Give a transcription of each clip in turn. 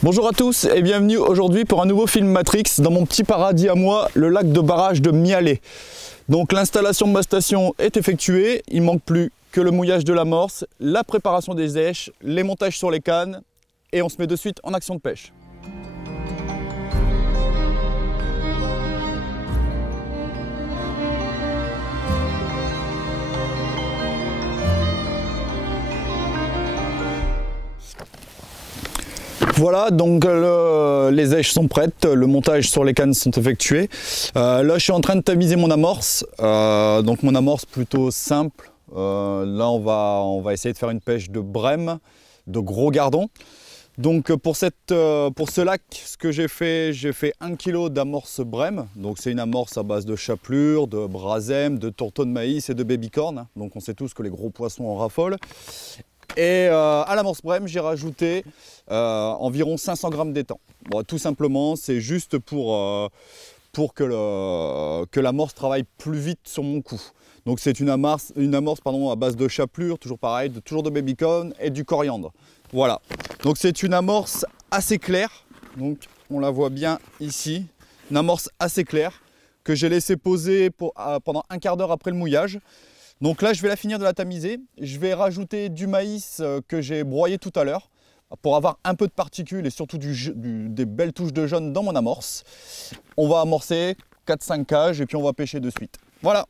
Bonjour à tous et bienvenue aujourd'hui pour un nouveau film Matrix dans mon petit paradis à moi, le lac de barrage de Mialet. Donc l'installation de ma station est effectuée, il ne manque plus que le mouillage de l'amorce, la préparation des èches, les montages sur les cannes et on se met de suite en action de pêche. Voilà, donc les èches sont prêtes, le montage sur les cannes sont effectués. Là, je suis en train de tamiser mon amorce, donc mon amorce plutôt simple. Là, on va essayer de faire une pêche de brème, de gros gardons. Donc pour ce lac, ce que j'ai fait 1 kg d'amorce brème. Donc c'est une amorce à base de chapelure, de brasem, de tourteau de maïs et de babycorn. Donc on sait tous que les gros poissons en raffolent. Et à l'amorce brème, j'ai rajouté environ 500 g d'étang. Bon, tout simplement, c'est juste pour que l'amorce travaille plus vite sur mon coup. Donc c'est une amorce à base de chapelure, toujours pareil, toujours de babycorn et du coriandre. Voilà. Donc c'est une amorce assez claire. Donc on la voit bien ici. Une amorce assez claire que j'ai laissé poser pendant un quart d'heure après le mouillage. Donc là, je vais la finir de la tamiser. Je vais rajouter du maïs que j'ai broyé tout à l'heure pour avoir un peu de particules et surtout des belles touches de jaune dans mon amorce. On va amorcer 4-5 cages et puis on va pêcher de suite. Voilà.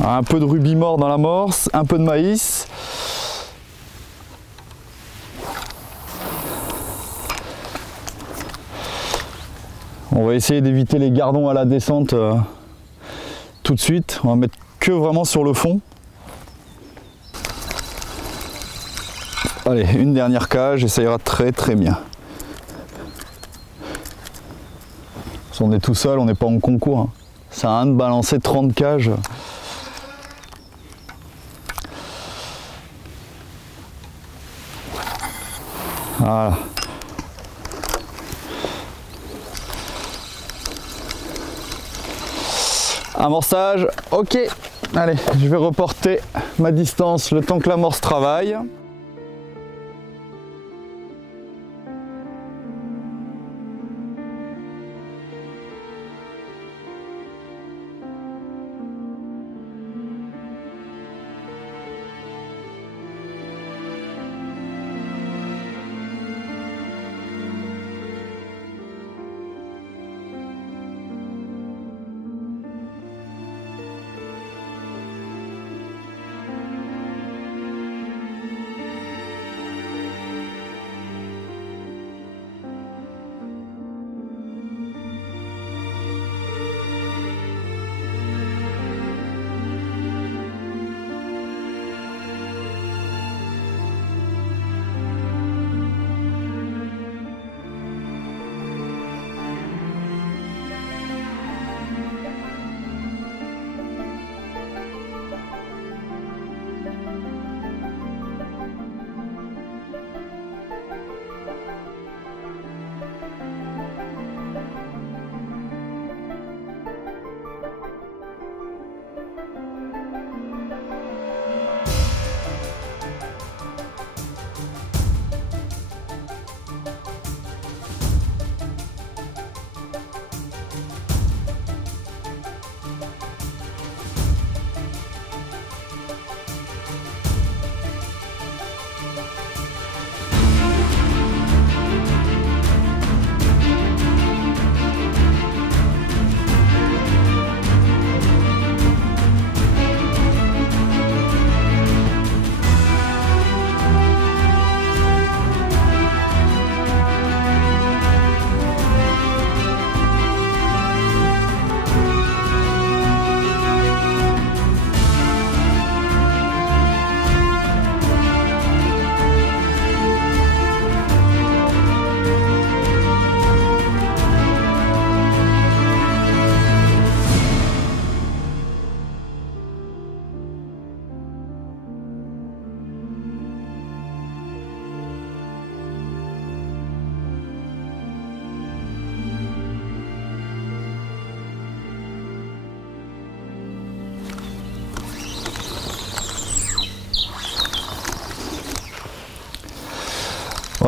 Un peu de rubis mort dans l'amorce, un peu de maïs. On va essayer d'éviter les gardons à la descente tout de suite. On va mettre que vraiment sur le fond. Allez, une dernière cage et ça ira très très bien. Si on est tout seul, on n'est pas en concours, hein. Ça a rien de balancer 30 cages. Voilà. Amorçage, ok. Allez, je vais reporter ma distance le temps que l'amorce travaille.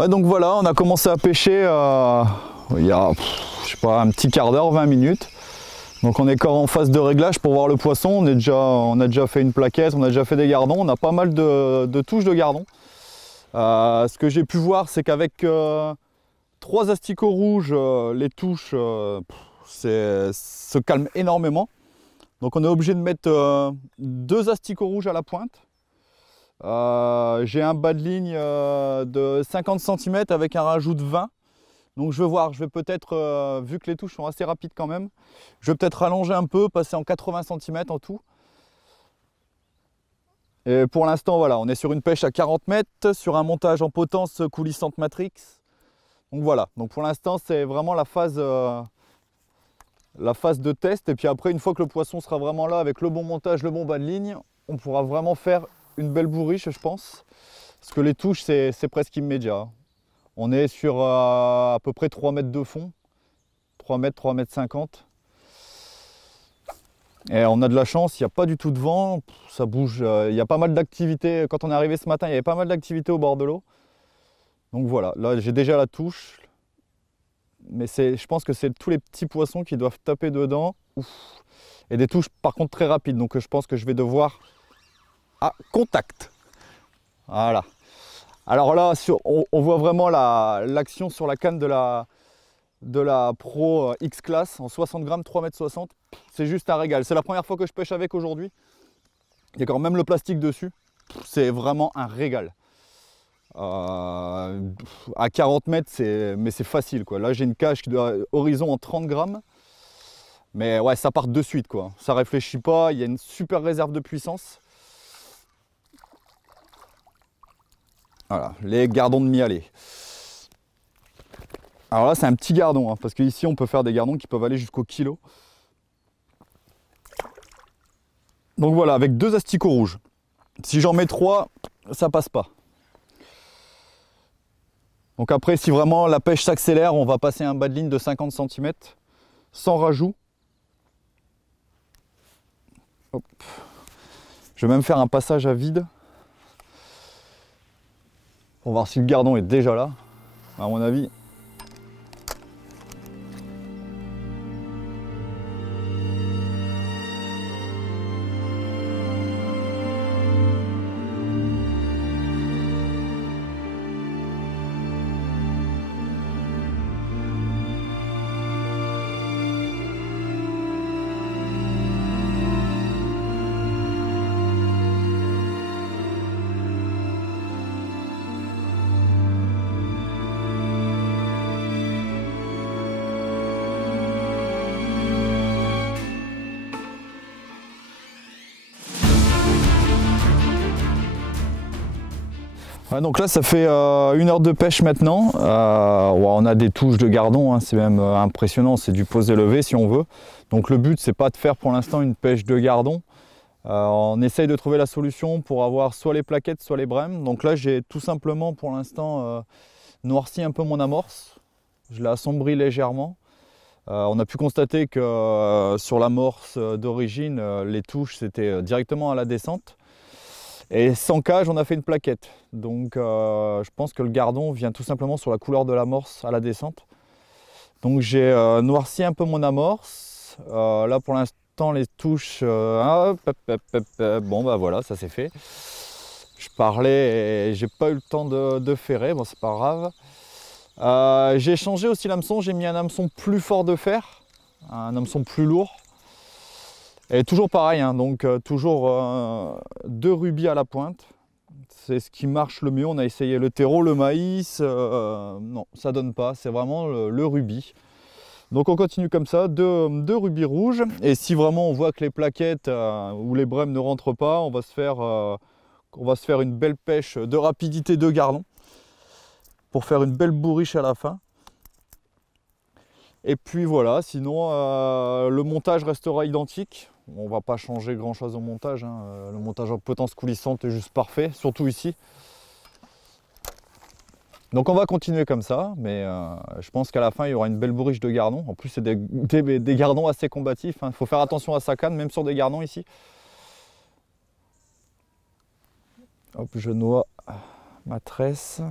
Ouais, donc voilà, on a commencé à pêcher il y a, je sais pas, un petit quart d'heure, 20 minutes. Donc on est encore en phase de réglage pour voir le poisson. On a déjà fait une plaquette, on a déjà fait des gardons. On a pas mal de touches de gardons. Ce que j'ai pu voir, c'est qu'avec 3 asticots rouges, les touches se calment énormément. Donc on est obligé de mettre 2 asticots rouges à la pointe. J'ai un bas de ligne de 50 cm avec un rajout de 20. Donc je vais voir, je vais peut-être, vu que les touches sont assez rapides quand même, je vais peut-être rallonger un peu, passer en 80 cm en tout. Et pour l'instant, voilà, on est sur une pêche à 40 mètres, sur un montage en potence coulissante matrix. Donc voilà, donc pour l'instant c'est vraiment la phase de test. Et puis après, une fois que le poisson sera vraiment là, avec le bon montage, le bon bas de ligne, on pourra vraiment faire une belle bourriche, je pense. Parce que les touches, c'est presque immédiat. On est sur à peu près 3 mètres de fond, 3 mètres, 3 mètres 50. Et on a de la chance, il n'y a pas du tout de vent, ça bouge, il y a pas mal d'activités. Quand on est arrivé ce matin, il y avait pas mal d'activités au bord de l'eau. Donc voilà, là j'ai déjà la touche. Mais je pense que c'est tous les petits poissons qui doivent taper dedans. Ouf. Et des touches par contre très rapides, donc je pense que je vais devoir à contact. Voilà. Alors là, on voit vraiment l'action sur la canne de la Pro X-Class en 60 grammes, 3,60 m. C'est juste un régal. C'est la première fois que je pêche avec aujourd'hui. Il y a quand même le plastique dessus. C'est vraiment un régal. À 40 mètres, mais c'est facile, quoi. Là, j'ai une cage qui doit horizon en 30 grammes. Mais ouais, ça part de suite, quoi. Ça réfléchit pas. Il y a une super réserve de puissance. Voilà, les gardons de mialet. Alors là, c'est un petit gardon, hein, parce qu'ici, on peut faire des gardons qui peuvent aller jusqu'au kilo. Donc voilà, avec 2 asticots rouges. Si j'en mets 3, ça passe pas. Donc après, si vraiment la pêche s'accélère, on va passer un bas de ligne de 50 cm sans rajout. Hop. Je vais même faire un passage à vide pour voir si le gardon est déjà là. À mon avis, ouais, donc là ça fait 1 heure de pêche maintenant. Ouais, on a des touches de gardon, hein, c'est même impressionnant, c'est du posé-levé si on veut. Donc le but c'est pas de faire pour l'instant une pêche de gardon. On essaye de trouver la solution pour avoir soit les plaquettes soit les brèmes. Donc là j'ai tout simplement pour l'instant noirci un peu mon amorce. Je l'ai assombri légèrement. On a pu constater que sur l'amorce d'origine, les touches c'était directement à la descente. Et sans cage, on a fait une plaquette. Donc je pense que le gardon vient tout simplement sur la couleur de l'amorce à la descente. Donc j'ai noirci un peu mon amorce. Là pour l'instant les touches, bon bah voilà, ça c'est fait. Je parlais et j'ai pas eu le temps de ferrer, bon c'est pas grave. J'ai changé aussi l'hameçon, j'ai mis un hameçon plus fort de fer, un hameçon plus lourd. Et toujours pareil, hein, donc toujours 2 rubis à la pointe. C'est ce qui marche le mieux. On a essayé le terreau, le maïs, non, ça donne pas, c'est vraiment le rubis. Donc on continue comme ça, 2 rubis rouges. Et si vraiment on voit que les plaquettes ou les brèmes ne rentrent pas, on va se faire une belle pêche de rapidité de gardon pour faire une belle bourriche à la fin. Et puis voilà, sinon le montage restera identique. On va pas changer grand chose au montage, hein. Le montage en potence coulissante est juste parfait, surtout ici. Donc on va continuer comme ça, mais je pense qu'à la fin il y aura une belle bourriche de gardons. En plus c'est des gardons assez combatifs, il faut faire attention à sa canne, même sur des gardons ici. Hop, je noie ma tresse.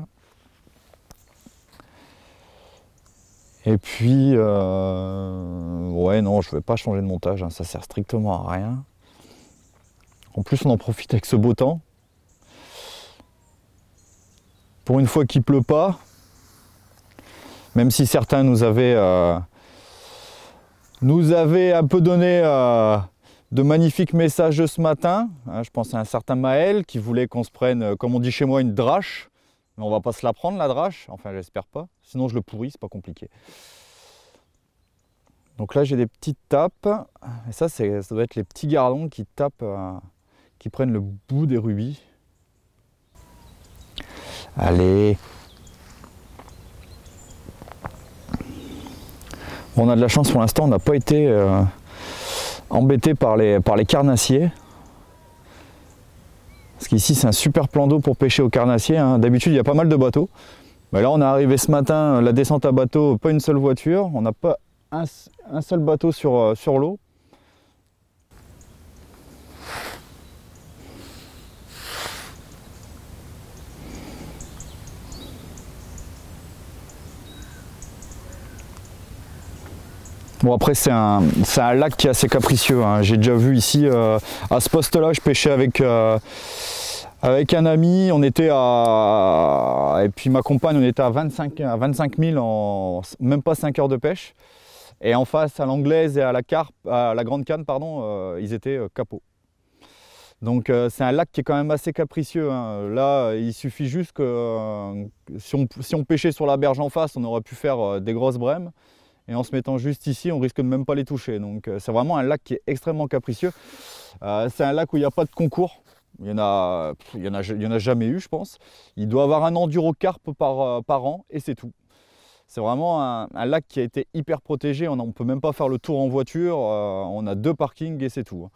Et puis, ouais, non, je ne vais pas changer de montage, hein, ça sert strictement à rien. En plus, on en profite avec ce beau temps. Pour une fois qu'il ne pleut pas, même si certains nous avaient un peu donné de magnifiques messages ce matin. Hein, je pense à un certain Maël qui voulait qu'on se prenne, comme on dit chez moi, une drache. Mais on va pas se la prendre, la drache. Enfin, j'espère pas. Sinon, je le pourris, c'est pas compliqué. Donc là, j'ai des petites tapes. Et ça doit être les petits gardons qui tapent, qui prennent le bout des rubis. Allez. Bon, on a de la chance pour l'instant, on n'a pas été embêté par les carnassiers. Parce qu'ici, c'est un super plan d'eau pour pêcher au carnassier. Hein. D'habitude, il y a pas mal de bateaux. Mais là, on est arrivé ce matin, la descente à bateau, pas une seule voiture. On n'a pas un seul bateau sur l'eau. Bon, après c'est un lac qui est assez capricieux, hein. J'ai déjà vu ici, à ce poste là, je pêchais avec un ami, on était et puis ma compagne, on était à 25 000 en même pas 5 heures de pêche. Et en face, à l'anglaise et à la grande canne, pardon, ils étaient capots. Donc c'est un lac qui est quand même assez capricieux, hein. Là, il suffit juste que si on pêchait sur la berge en face, on aurait pu faire des grosses brèmes. Et en se mettant juste ici, on risque de même pas les toucher. Donc c'est vraiment un lac qui est extrêmement capricieux. C'est un lac où il n'y a pas de concours. Il y en a jamais eu, je pense. Il doit avoir un endurocarpe par an et c'est tout. C'est vraiment un lac qui a été hyper protégé. On ne peut même pas faire le tour en voiture. On a 2 parkings et c'est tout.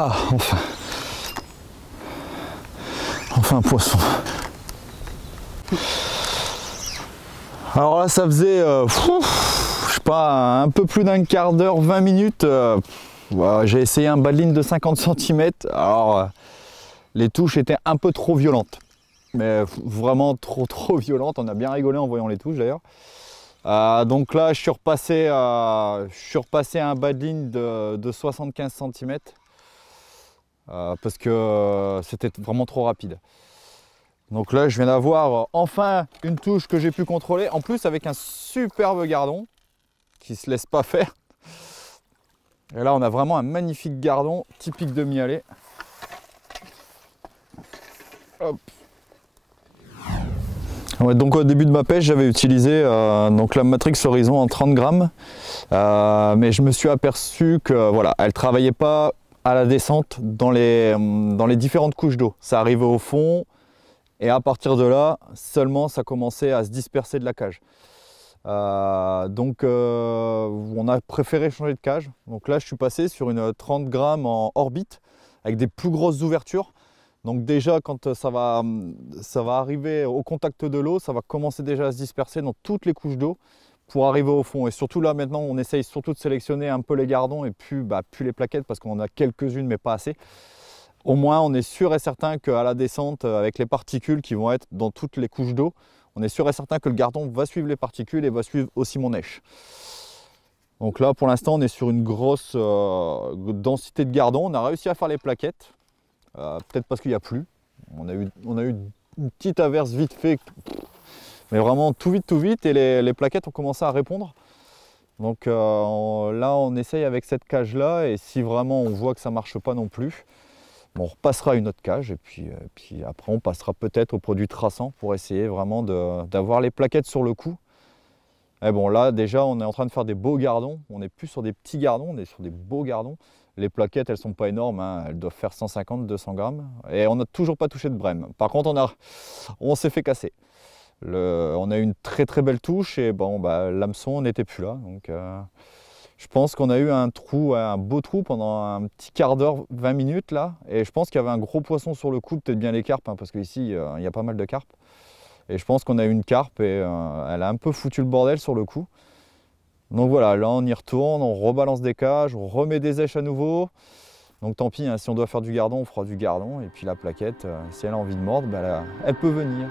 Ah, enfin un poisson. Alors là, ça faisait, je sais pas, un peu plus d'un quart d'heure, 20 minutes. Voilà, j'ai essayé un bas de ligne de 50 cm. Alors, les touches étaient un peu trop violentes. Mais vraiment trop violentes. On a bien rigolé en voyant les touches d'ailleurs. Donc là, je suis repassé à un bas de ligne de 75 cm. Parce que c'était vraiment trop rapide. Donc là, je viens d'avoir enfin une touche que j'ai pu contrôler, en plus avec un superbe gardon qui se laisse pas faire. Et là, on a vraiment un magnifique gardon typique de Mialet. Hop. Ouais, donc au début de ma pêche, j'avais utilisé donc la Matrix Horizon en 30 grammes, mais je me suis aperçu que voilà, elle travaillait pas à la descente dans les différentes couches d'eau. Ça arrivait au fond Et à partir de là, seulement ça commençait à se disperser de la cage. On a préféré changer de cage. Donc là, je suis passé sur une 30 grammes en orbite avec des plus grosses ouvertures. Donc déjà, quand ça va arriver au contact de l'eau, ça va commencer déjà à se disperser dans toutes les couches d'eau pour arriver au fond. Et surtout là, maintenant, on essaye surtout de sélectionner un peu les gardons et plus les plaquettes parce qu'on en a quelques-unes, mais pas assez. Au moins, on est sûr et certain qu'à la descente, avec les particules qui vont être dans toutes les couches d'eau, on est sûr et certain que le gardon va suivre les particules et va suivre aussi mon èche. Donc là, pour l'instant, on est sur une grosse densité de gardons. On a réussi à faire les plaquettes, peut-être parce qu'il n'y a plus. On a eu une petite averse vite fait, mais vraiment tout vite, et les plaquettes ont commencé à répondre. Donc là, on essaye avec cette cage-là, et si vraiment on voit que ça ne marche pas non plus, on repassera une autre cage et puis après on passera peut-être au produit traçant pour essayer vraiment d'avoir les plaquettes sur le coup. Et bon, là déjà on est en train de faire des beaux gardons, on n'est plus sur des petits gardons, on est sur des beaux gardons. Les plaquettes elles sont pas énormes, hein. Elles doivent faire 150-200 grammes et on n'a toujours pas touché de brème. Par contre on s'est fait casser. On a eu une très belle touche et bon, l'hameçon n'était plus là. Donc, je pense qu'on a eu un beau trou pendant un petit quart d'heure, 20 minutes là. Et je pense qu'il y avait un gros poisson sur le coup, peut-être bien les carpes, hein, parce qu'ici il y a pas mal de carpes. Et je pense qu'on a eu une carpe et elle a un peu foutu le bordel sur le coup. Donc voilà, là on y retourne, on rebalance des cages, on remet des èches à nouveau. Donc tant pis, hein, si on doit faire du gardon, on fera du gardon. Et puis la plaquette, si elle a envie de mordre, elle peut venir.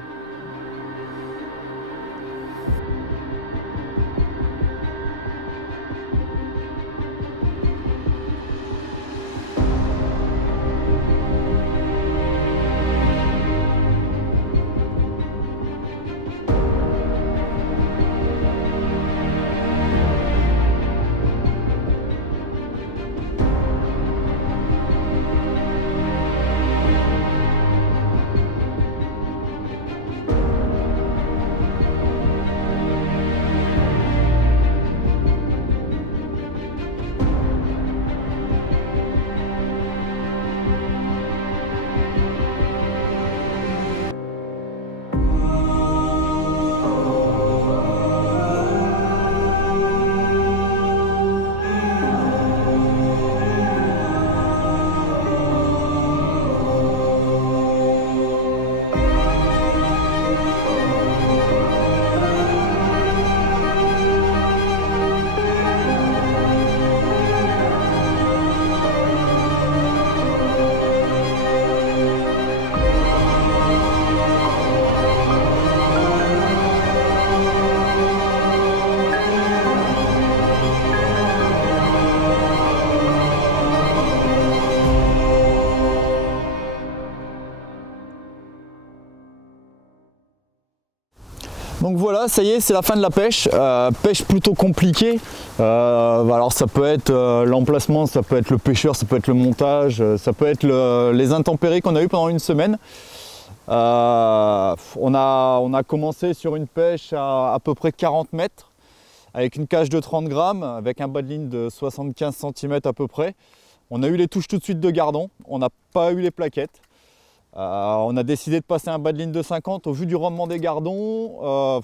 Donc voilà, ça y est, c'est la fin de la pêche. Pêche plutôt compliquée. Alors ça peut être l'emplacement, ça peut être le pêcheur, ça peut être le montage, ça peut être les intempéries qu'on a eu pendant une semaine. On a commencé sur une pêche à peu près 40 mètres avec une cage de 30 grammes, avec un bas de ligne de 75 cm à peu près. On a eu les touches tout de suite de gardon, on n'a pas eu les plaquettes. On a décidé de passer un bas de ligne de 50 au vu du rendement des gardons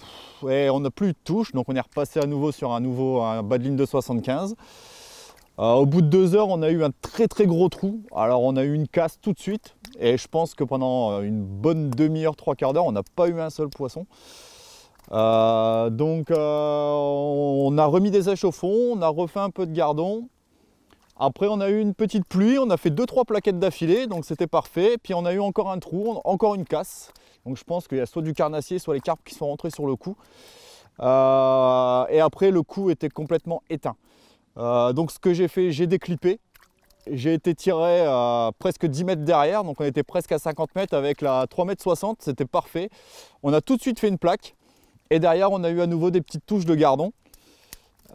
et on n'a plus eu de touche, donc on est repassé à nouveau sur un bas de ligne de 75. Au bout de 2 heures, on a eu un très gros trou. Alors on a eu une casse tout de suite et je pense que pendant une bonne demi-heure, 3/4 d'heure, on n'a pas eu un seul poisson. On a remis des èches au fond, on a refait un peu de gardon. Après on a eu une petite pluie, on a fait 2-3 plaquettes d'affilée, donc c'était parfait. Puis on a eu encore un trou, encore une casse. Donc je pense qu'il y a soit du carnassier, soit les carpes qui sont rentrés sur le coup. Et après le coup était complètement éteint. Donc ce que j'ai fait, j'ai déclippé. J'ai été tiré presque 10 mètres derrière, donc on était presque à 50 mètres avec la 3,60 m, c'était parfait. On a tout de suite fait une plaque. Et derrière on a eu à nouveau des petites touches de gardon.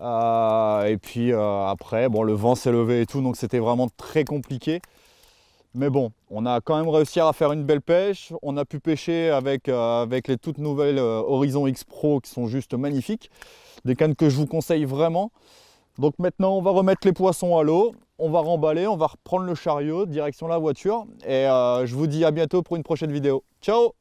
Et puis après, bon, le vent s'est levé et tout, donc c'était vraiment très compliqué. Mais bon, on a quand même réussi à faire une belle pêche. On a pu pêcher avec les toutes nouvelles Horizon X Pro qui sont juste magnifiques. Des cannes que je vous conseille vraiment. Donc maintenant, on va remettre les poissons à l'eau. On va remballer, on va reprendre le chariot, direction la voiture. Et je vous dis à bientôt pour une prochaine vidéo. Ciao!